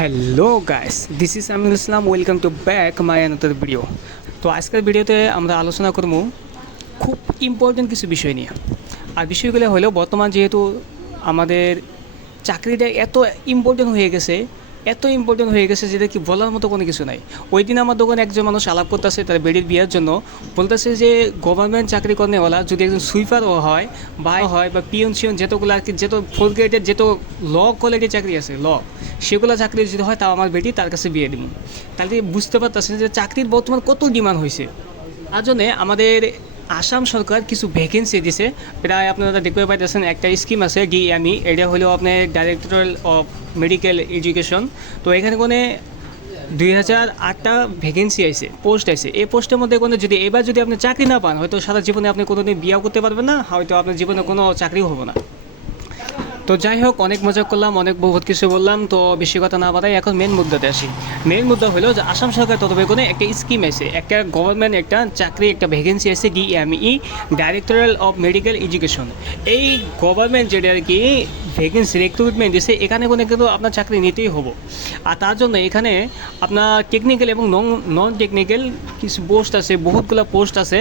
Hello guys, this is Aminul Islam. Welcome to back my another video. তো আজকের ভিডিওতে আমরা আলোচনা করব খুব ইম্পর্টেন্ট কিছু বিষয় নিয়ে। আর বিষয়গুলো হলো বর্তমান যেহেতু আমাদের চাকরিটা এত ইম্পর্টেন্ট হয়ে গেছে যেটা কি বলার মতো কোনো কিছু নাই। ওই দিন আমার দোকানে একজন মানুষ আলাপ করতেছে তার বেডির বিয়ের জন্য, বলতেছে যে গভর্নমেন্ট চাকরি করনেওয়ালা যদি একজন সুইপারও হয় বা পিয়ন শিয়ন যেতগুলো আর কি, যত ফোর্থ গ্রেডের যত ল কোয়ালিটির চাকরি আছে সেগুলো চাকরি যদি হয় তাও আমার বেটি তার কাছে বিয়ে দিব। তাহলে বুঝতে পারতেছেন যে চাকরির বর্তমান কত ডিমান্ড হয়েছে। তার জন্যে আমাদের আসাম সরকার কিছু ভ্যাকেন্সি দিছে। প্রায় আপনারা দেখতে পাইতেছেন একটা স্কিম আছে ডিএমই, এটা হলো আপনার ডাইরেক্টরেট অফ মেডিকেল এডুকেশন। তো এখানে কোনো 2008টা ভ্যাকেন্সি আছে, পোস্ট আছে। এই পোস্টের মধ্যে কোনো যদি এবার যদি আপনি চাকরি না পান, হয়তো সারা জীবনে আপনি কোনো দিন বিয়েও করতে পারবেন না, হয়তো আপনার জীবনে কোনো চাকরিও হবে না। তো যাই হোক, অনেক মজা করলাম, অনেক বহুত কিছু বললাম। তো বেশি কথা না বাড়াই, এখন মেন মুদ্রাতে আসি। মেন মুদ্রা হলো যে আসাম সরকার তত্ত্বাবধানে একটা স্কিম আছে, একটা গভর্নমেন্ট একটা চাকরি একটা ভ্যাকেন্সি আছে DME, directorate of medical education. এই গভর্নমেন্ট যেটা আর কি ভ্যাকেন্সি রিক্রুটমেন্ট দিচ্ছে, এখানে কোনো কিন্তু আপনার চাকরি নিতেই হবো। আর তার জন্য এখানে আপনার টেকনিক্যাল এবং নন টেকনিক্যাল কিছু পোস্ট আছে, বহুতগুলো পোস্ট আছে।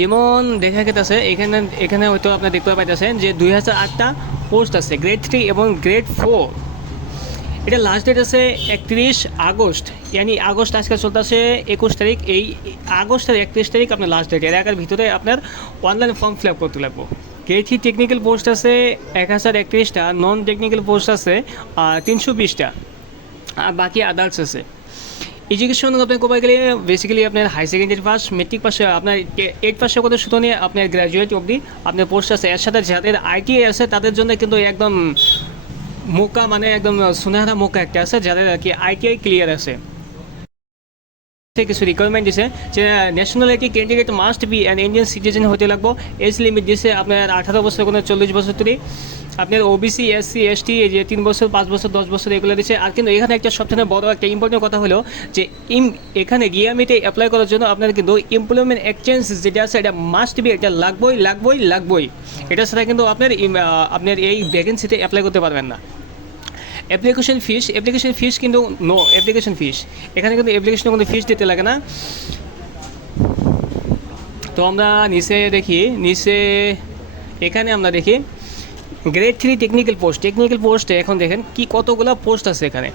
যেমন দেখা গেছে এখানে এখানে হয়তো আপনার দেখতে পাইতেছেন যে 2008টা পোস্ট আছে, গ্রেড 3 এবং গ্রেড 4। এটা লাস্ট ডেট আছে 31 আগস্ট, ইয়ানি আগস্ট আজকে চলতেছে 21 তারিখ। এই আগস্ট আর 31 তারিখ আপনার লাস্ট ডেট। এর একার ভিতরে আপনার অনলাইন ফর্ম ফিল আপ করতে লাগবো। গ্রেড 3 টেকনিক্যাল পোস্ট আছে 1031টা, নন টেকনিক্যাল পোস্ট আছে 320টা, আর বাকি আদার্স আছে। এডুকেশন আপনি কোথায় গেলে বেসিক্যালি আপনার হাই সেকেন্ডারি পাস, মেট্রিক পাশে আপনার 8 পাশের কথা শুধু নিয়ে আপনার গ্র্যাজুয়েট অবধি আপনার পোস্ট আছে। এর সাথে যাদের আইটিআই আছে তাদের জন্য কিন্তু একদম মোকা, মানে একদম সুনেহারা মোকা একটা আছে, যাদের আর কি আইটিআই ক্লিয়ার আছে। কিছু রিকোয়ারমেন্ট দিছে যে nationality candidate must be an Indian citizen হতে লাগবো। এজ লিমিট দিছে আপনার 18 বছর কোনো 40 বছর তৈরি। আপনার ওবিসি এসসি এসটি এই যে 3 বছর 5 বছর 10 বছর এগুলো দিচ্ছে। আর কিন্তু এখানে একটা সবথেকে বড় একটা ইম্পর্টেন্ট কথা হলো যে এখানে ডিএমইতে অ্যাপ্লাই করার জন্য আপনার কিন্তু এমপ্লয়মেন্ট এক্সচেঞ্জ যেটা আছে এটা মাস্ট বি, এটা লাগবই। এটার সাথে কিন্তু আপনার এই ভ্যাকেন্সিতে অ্যাপ্লাই করতে পারবেন না। অ্যাপ্লিকেশন ফিস কিন্তু নো অ্যাপ্লিকেশন ফিস, এখানে কিন্তু অ্যাপ্লিকেশনে কোনো ফিস দিতে লাগে না। তো আমরা এখানে আমরা দেখি গ্রেড 3 টেকনিক্যাল পোস্টে এখন দেখেন কি কতগুলো পোস্ট আছে এখানে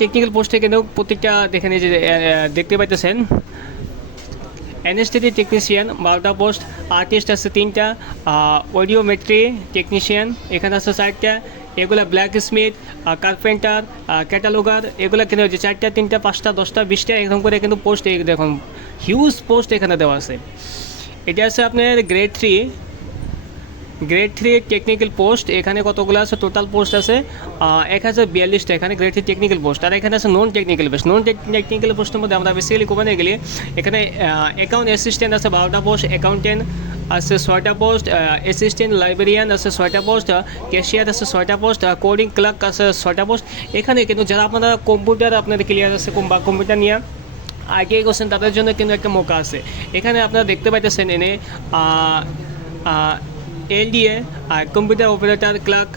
টেকনিক্যাল পোস্টে কিন্তু প্রত্যেকটা দেখেন, এই যে দেখতে পাইতেছেন অ্যানেস্থেটিক টেকনিশিয়ান 12টা পোস্ট, আর্টিস্ট আছে 3টা, অডিওমেট্রি টেকনিশিয়ান এখানে আছে 4টা, এগুলো ব্ল্যাক স্মিথ, কার্পেন্টার, ক্যাটালগার, এগুলো কিন্তু যে 4টা 3টা 5টা 10টা 20টা এরকম করে কিন্তু পোস্ট দেখুন হিউজ পোস্ট এখানে দেওয়া আছে। এটা আছে আপনার গ্রেড 3 টেকনিক্যাল পোস্ট। এখানে কতগুলো আছে টোটাল পোস্ট আছে 1042টা এখানে গ্রেড 3 টেকনিক্যাল পোস্ট। আর এখানে আছে নন টেকনিক্যাল পোস্টের মধ্যে আমরা বেসিক্যালি কোথায় গেলে এখানে অ্যাকাউন্ট অ্যাসিস্ট্যান্ট আছে 12টা পোস্ট, অ্যাকাউন্টেন্ট আছে 6টা পোস্ট, অ্যাসিস্ট্যান্ট লাইব্রেরিয়ান আছে 6টা পোস্ট, ক্যাশিয়ার আছে 6টা পোস্ট, কোডিং ক্লার্ক আছে 6টা পোস্ট। এখানে কিন্তু যারা আপনারা কম্পিউটার আপনাদের ক্লিয়ার আছে বা কম্পিউটার নিয়ে আইটিআই করছেন তাদের জন্য কিন্তু একটা মৌকা আছে। এখানে আপনারা দেখতে পাইতেছেন এনে এলডিএ আর কম্পিউটার অপারেটর ক্লার্ক,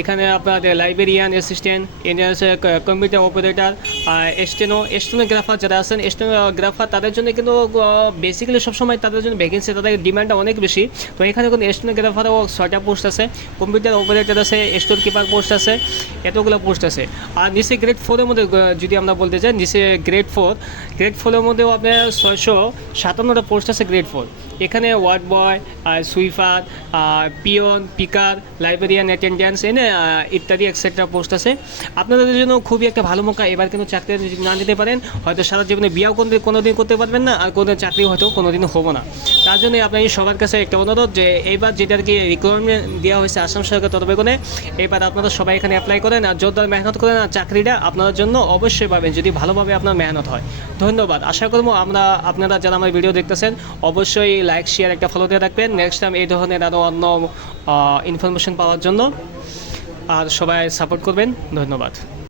এখানে আপনাদের লাইব্রেরিয়ান অ্যাসিস্ট্যান্ট, এনে আছে কম্পিউটার অপারেটর, স্টেনোগ্রাফার যারা আছেন স্টেনোগ্রাফার, তাদের জন্য কিন্তু বেসিক্যালি সবসময় তাদের জন্য ভ্যাকেন্সি, তাদের ডিমান্ডটা অনেক বেশি। তো এখানে কিন্তু স্টেনোগ্রাফারও 6টা পোস্ট আছে, কম্পিউটার অপারেটর আছে, স্টোর কিপার পোস্ট আছে, এতগুলো পোস্ট আছে। আর নিচে গ্রেড 4-এর মধ্যে যদি আমরা বলতে চাই, নিচে গ্রেড 4-এর মধ্যেও আপনার 657টা পোস্ট আছে গ্রেড 4। এখানে ward boy, sweeper, peon, পিকার, librarian attendance ইত্যাদি এক্সেট্রা পোস্ট আছে। আপনাদের জন্য খুবই একটা ভালো মৌকা। এবার কিন্তু চাকরি যদি না নিতে পারেন, হয়তো সারা জীবনে বিয়েও কোনোদিন করতে পারবেন না, আর কোনো চাকরি হয়তো কোনোদিনও হবো না। তার জন্য আপনার সবার কাছে একটা অনুরোধ যে এইবার যেটা আর কি রিকোয়ারমেন্ট দেওয়া হয়েছে আসাম সরকার তত্ত্বাবধানে, এবার আপনারা সবাই এখানে অ্যাপ্লাই করেন আর জোরদার মেহনত করেন, আর চাকরিটা আপনাদের জন্য অবশ্যই পাবেন যদি ভালোভাবে আপনার মেহনত হয়। ধন্যবাদ। আশা করবো আপনারা যারা আমার ভিডিও দেখতেছেন অবশ্যই লাইক শেয়ার একটা ফলো দিয়ে রাখবেন নেক্সট টাইম এই ধরনের আরও অন্য ইনফরমেশন পাওয়ার জন্য। আর সবাই সাপোর্ট করবেন। ধন্যবাদ।